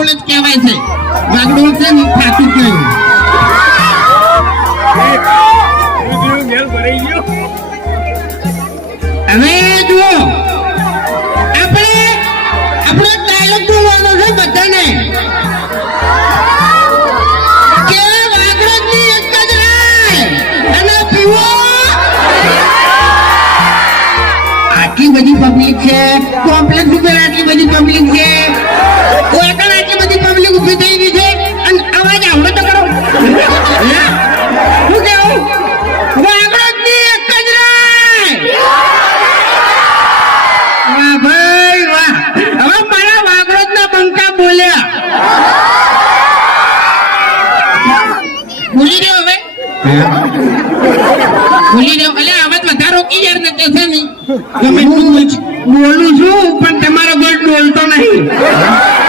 વાગડોળ જ કહેવાય છે. વાગડોળ છે ને થાતું ગયું. હવે જુઓ આપણે ડાયલોગ બોલવાનો છે બધાને કે વાગડોળની એક જ રાય અને પીવો. આટલી બધી પબ્લિક છે, કોમ્પ્લેક્સ ઉપર આટલી બધી પબ્લિક છે, કોઈ પણ આટલી બધી પબ્લિક ઉભી થઈ ગઈ છે અને અવાજ આવડે તો કરો. શું કેવું? વાગડોળની એક જ રાય. વાહ ભાઈ વાહ. હવે મારા વાગડોળના બંકા બોલ્યા. ભૂલી રહ્યો હવે ભૂલી રહ્યો. એટલે અવાજ વધારે રોકી યાર ને કહેશે નહીં. બોલું છું પણ તમારો ગોળ બોલતો નહીં.